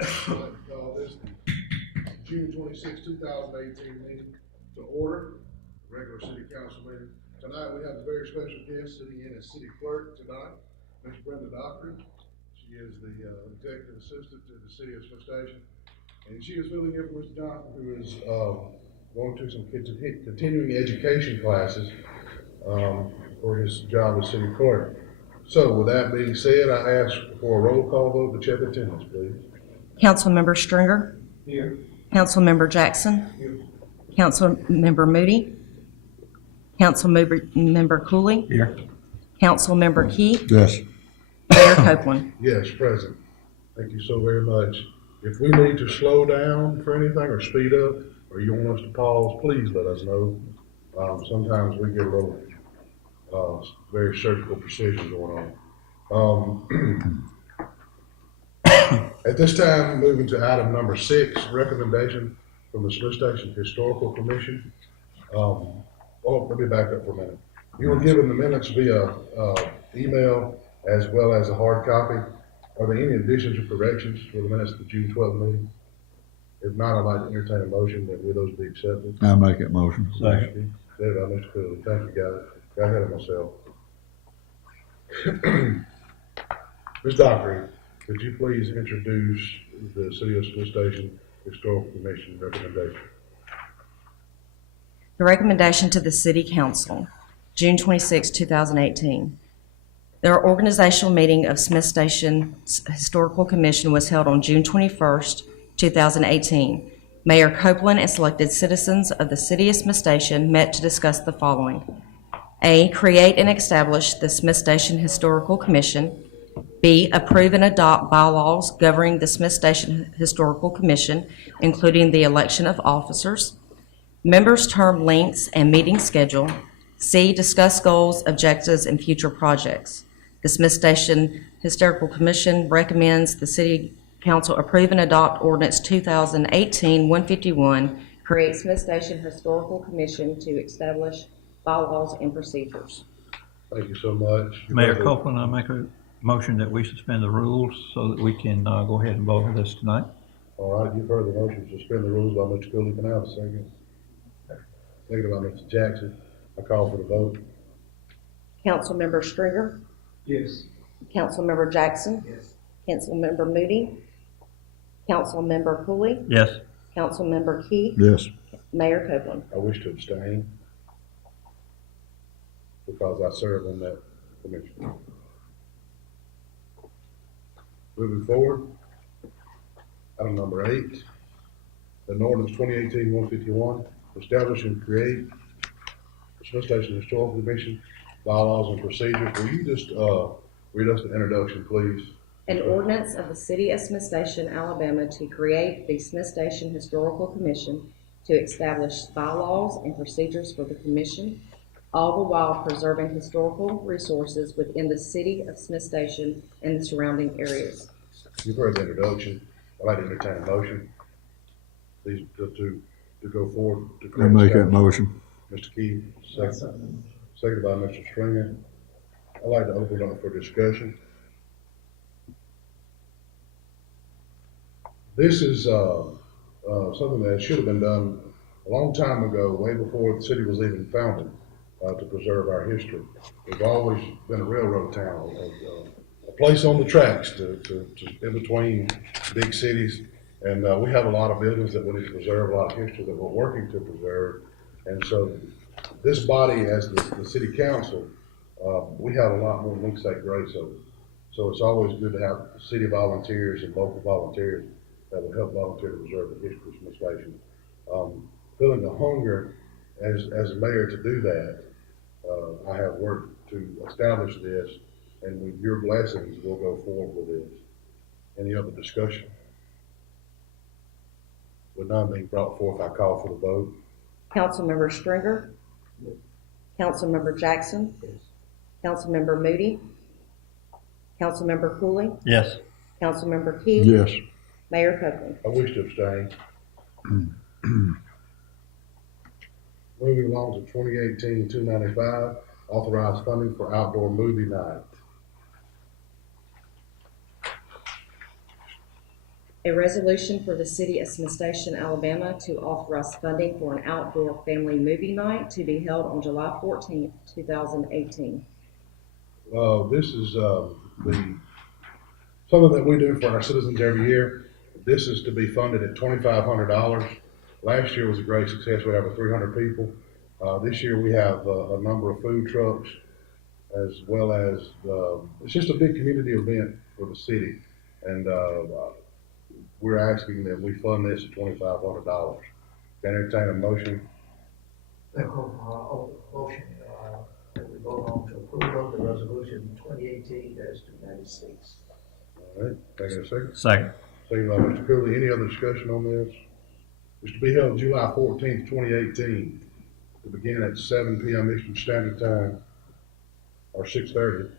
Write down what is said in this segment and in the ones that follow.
I'd like to call this June 26, 2018 meeting to order, regular city council meeting. Tonight we have a very special guest sitting in as city clerk tonight, Ms. Brenda Dockery. She is the executive assistant to the city of Smith Station, and she is filling in for Mr. Johnson, who is going to some continuing education classes for his job as city clerk. So with that being said, I ask for a roll call vote to check attendance, please. Councilmember Stringer? Here. Councilmember Jackson? Here. Councilmember Moody? Councilmember Cooley? Here. Councilmember Key? Yes. Mayor Copeland? Yes, present. Thank you so very much. If we need to slow down for anything or speed up, or you want us to pause, please let us know. Sometimes we get a little very surgical precision going on. At this time, moving to item number 6, recommendation from the Smith Station Historical Commission. Let me back up for a minute. You were given the minutes via email as well as a hard copy. Are there any additions or corrections for the minutes of the June 12th meeting? If not, I'd like to entertain a motion that will those be accepted. I'll make that motion. Second. Seconded by Mr. Cooley. Thank you, guys. Got ahead of myself. Ms. Dockery, could you please introduce the City of Smith Station Historical Commission recommendation? The recommendation to the City Council, June 26, 2018. The organizational meeting of Smith Station Historical Commission was held on June 21st, 2018. Mayor Copeland and selected citizens of the City of Smith Station met to discuss the following. A, create and establish the Smith Station Historical Commission. B, approve and adopt bylaws governing the Smith Station Historical Commission, including the election of officers. Members' term lengths and meeting schedule. C, discuss goals, objectives, and future projects. The Smith Station Historical Commission recommends the City Council approve and adopt Ordinance 2018-151, create Smith Station Historical Commission to establish bylaws and procedures. Thank you so much. Mayor Copeland, I make a motion that we suspend the rules so that we can go ahead and vote on this tonight. All right, you've heard the motion to suspend the rules by Mr. Cooley. Can I have a second? Seconded by Mr. Jackson. I call for the vote. Councilmember Stringer? Yes. Councilmember Jackson? Yes. Councilmember Moody? Councilmember Cooley? Yes. Councilmember Key? Yes. Mayor Copeland? I wish to abstain because I serve on that commission. Moving forward, item number 8, an ordinance 2018-151, establish and create the Smith Station Historical Commission, bylaws and procedures. Will you just read us the introduction, please? An ordinance of the City of Smith Station, Alabama, to create the Smith Station Historical Commission, to establish bylaws and procedures for the commission, all the while preserving historical resources within the City of Smith Station and the surrounding areas. You've heard the introduction. I'd like to entertain a motion. Please to go forward. To I'll make that motion. Mr. Key, seconded by Mr. Stringer. I'd like to open up for discussion. This is something that should have been done a long time ago, way before the city was even founded, to preserve our history. We've always been a railroad town, a place on the tracks to in between big cities. And we have a lot of buildings that we need to preserve, a lot of history that we're working to preserve. And so this body, as the city council, we have a lot more than we can say grace over. So it's always good to have city volunteers and local volunteers that will help volunteer to preserve the history of Smith Station. Feeling the hunger as mayor to do that, I have worked to establish this, and with your blessings, we'll go forward with this. Any other discussion? With none being brought forth, I call for the vote. Councilmember Stringer? Councilmember Jackson? Councilmember Moody? Councilmember Cooley? Yes. Councilmember Key? Yes. Mayor Copeland? I wish to abstain. Moving along to 2018-295, authorized funding for outdoor movie night. A resolution for the city of Smith Station, Alabama to authorize funding for an outdoor family movie night to be held on July 14th, 2018. This is, something that we do for our citizens every year. This is to be funded at $2,500. Last year was a great success. We had over 300 people. This year we have a number of food trucks as well as, it's just a big community event for the city. And, we're asking that we fund this at $2,500. Can I entertain a motion? Motion, that we vote on to approve of the resolution 2018-296. All right, take a second. Second. Second by Mr. Cooley. Any other discussion on this? It's to be held July 14th, 2018, to begin at 7 p.m. Eastern Standard Time, or 6:30.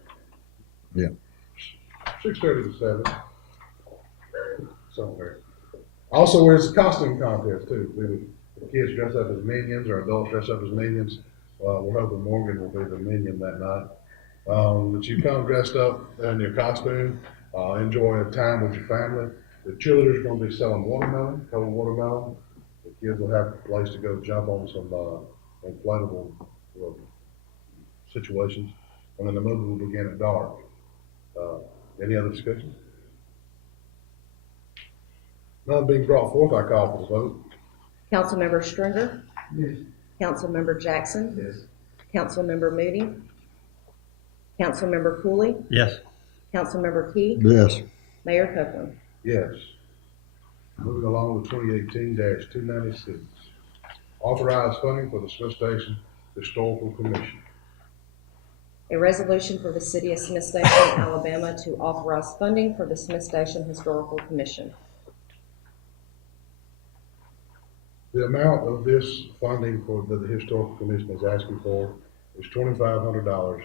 Yeah. 6:30 to 7. Somewhere. Also, there's a costume contest too. The kids dress up as minions or adults dress up as minions. We're hoping Morgan will be the minion that night. But you come dressed up in your costume, enjoy a time with your family. The cheerleaders are going to be selling watermelon, cold watermelon. The kids will have a place to go jump on some inflatable situations. And then the movie will begin at dark. Any other discussion? None being brought forth, I call for the vote. Councilmember Stringer? Yes. Councilmember Jackson? Yes. Councilmember Moody? Councilmember Cooley? Yes. Councilmember Key? Yes. Mayor Copeland? Yes. Moving along to 2018-296. Authorize funding for the Smith Station Historical Commission. A resolution for the city of Smith Station, Alabama to authorize funding for the Smith Station Historical Commission. The amount of this funding for that the Historical Commission is asking for is $2,500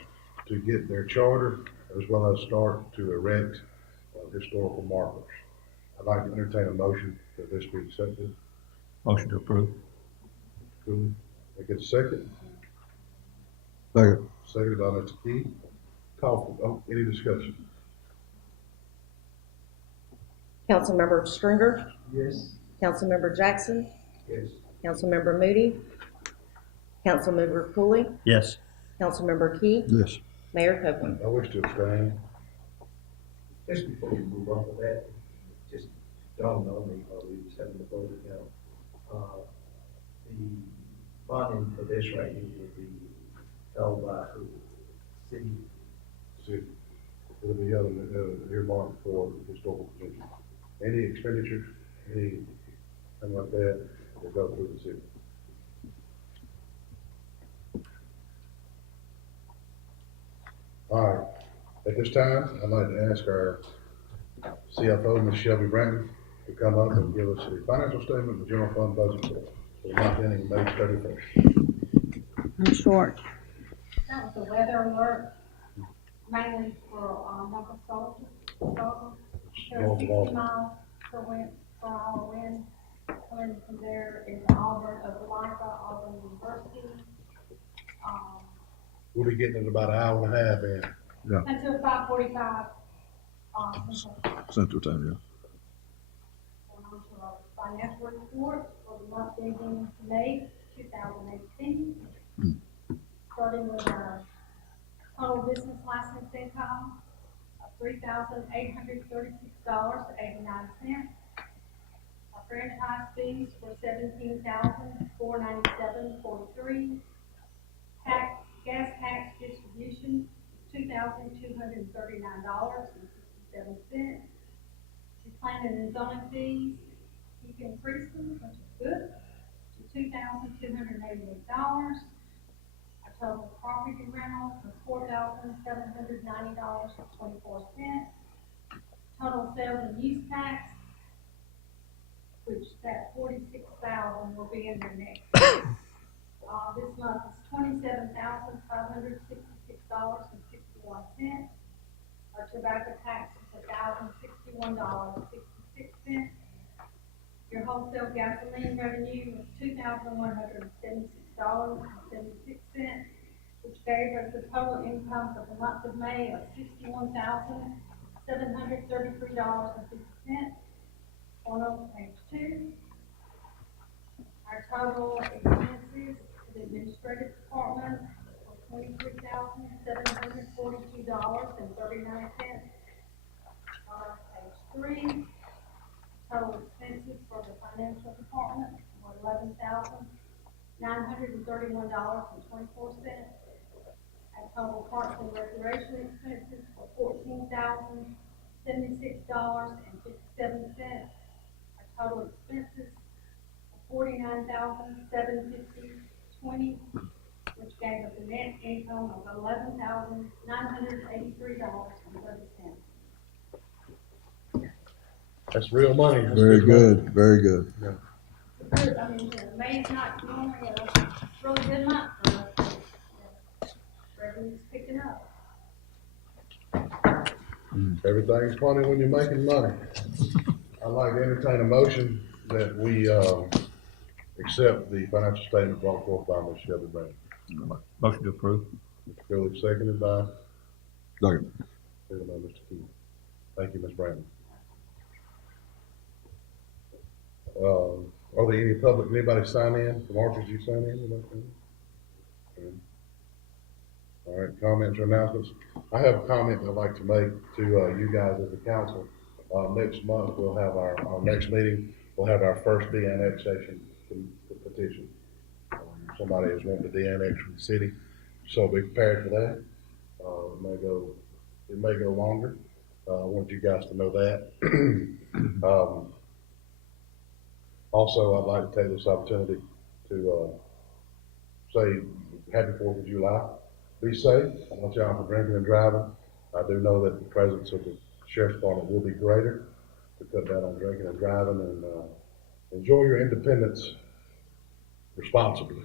to get their charter as well as start to erect historical markers. I'd like to entertain a motion that this be accepted. Motion to approve. Cool. I get a second? Second. Seconded by Mr. Key. Call for, any discussion? Councilmember Stringer? Yes. Councilmember Jackson? Yes. Councilmember Moody? Councilmember Cooley? Yes. Councilmember Key? Yes. Mayor Copeland? I wish to abstain. Just before we move on to that, just dawned on me while we was having the vote account. The funding for this right here will be held by who? City. See, it'll be held earmarked for the Historical Commission. Any expenditures, anything like that, will go through the city. All right, at this time, I'd like to ask our CFO, Ms. Shelby Brandon, to come up and give us the financial statement of the general fund budget for the month ending May 31st. I'm short. That was a weather alert, mainly for, Michael Stover. There's 60 miles per hour wind coming from there in Auburn, Auburn University. We'll be getting it about an hour and a half in. Until 5:45, Central Time, going on to our financial report for the month ending May 2018. Starting with our total business license income of $3,836.89. Our franchise fees were $17,497.43. Gas tax distribution, $2,239.67. The planning and zoning fees, keep increasing, which is good, to $2,288. Our total property rental was $4,790.24. Total sales and use tax, which that $46,000 will be in there next. This month is $27,566.61. Our tobacco tax is $1,061.66. Your wholesale gasoline revenue was $2,176.76, which gave us a total income for the month of May of $61,733.50. on page 2. Our total expenses to the administrative department were $23,742.39. Page 3, total expenses for the financial department were $11,931.24. Our total parks and recreation expenses were $14,076.57. Our total expenses were $49,750.20, which gave us a net income of $11,983.30. That's real money. That's Very money. good, very good. I mean, May's not normally a really good month for us. Revenue's picking up. Everything's funny when you're making money. I'd like to entertain a motion that we, accept the financial statement brought forth by Ms. Shelby Brown. Motion to approve. Mr. Cooley, seconded by, Second. seconded by Mr. Key. Thank you, Ms. Brandon. Are there any public, anybody sign in? Marcus, you sign in? All right, comments or announcements? I have a comment I'd like to make to, you guys as a council. Next month, we'll have our next meeting, we'll have our first de-annexation petition. Somebody is wanting to de-annex from the city, so be prepared for that. It may go longer. I want you guys to know that. Also, I'd like to take this opportunity to, say happy 4th of July. Be safe. I want y'all for drinking and driving. I do know that the presence of the sheriff's department will be greater to cut down on drinking and driving, and enjoy your independence responsibly.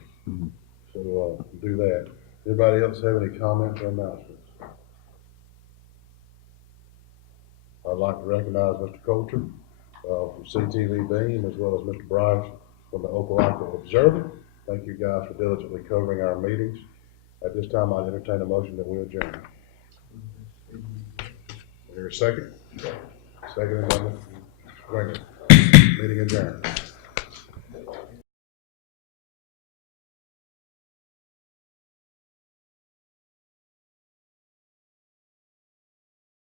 So do that. Anybody else have any comments or announcements? I'd like to recognize Mr. Coulter from CTV Beam, as well as Mr. Bryce from the Opelika Observer. Thank you guys for diligently covering our meetings. At this time, I'd entertain a motion that we adjourn. Is there a second? Second is by Mr. Green. Meeting adjourned.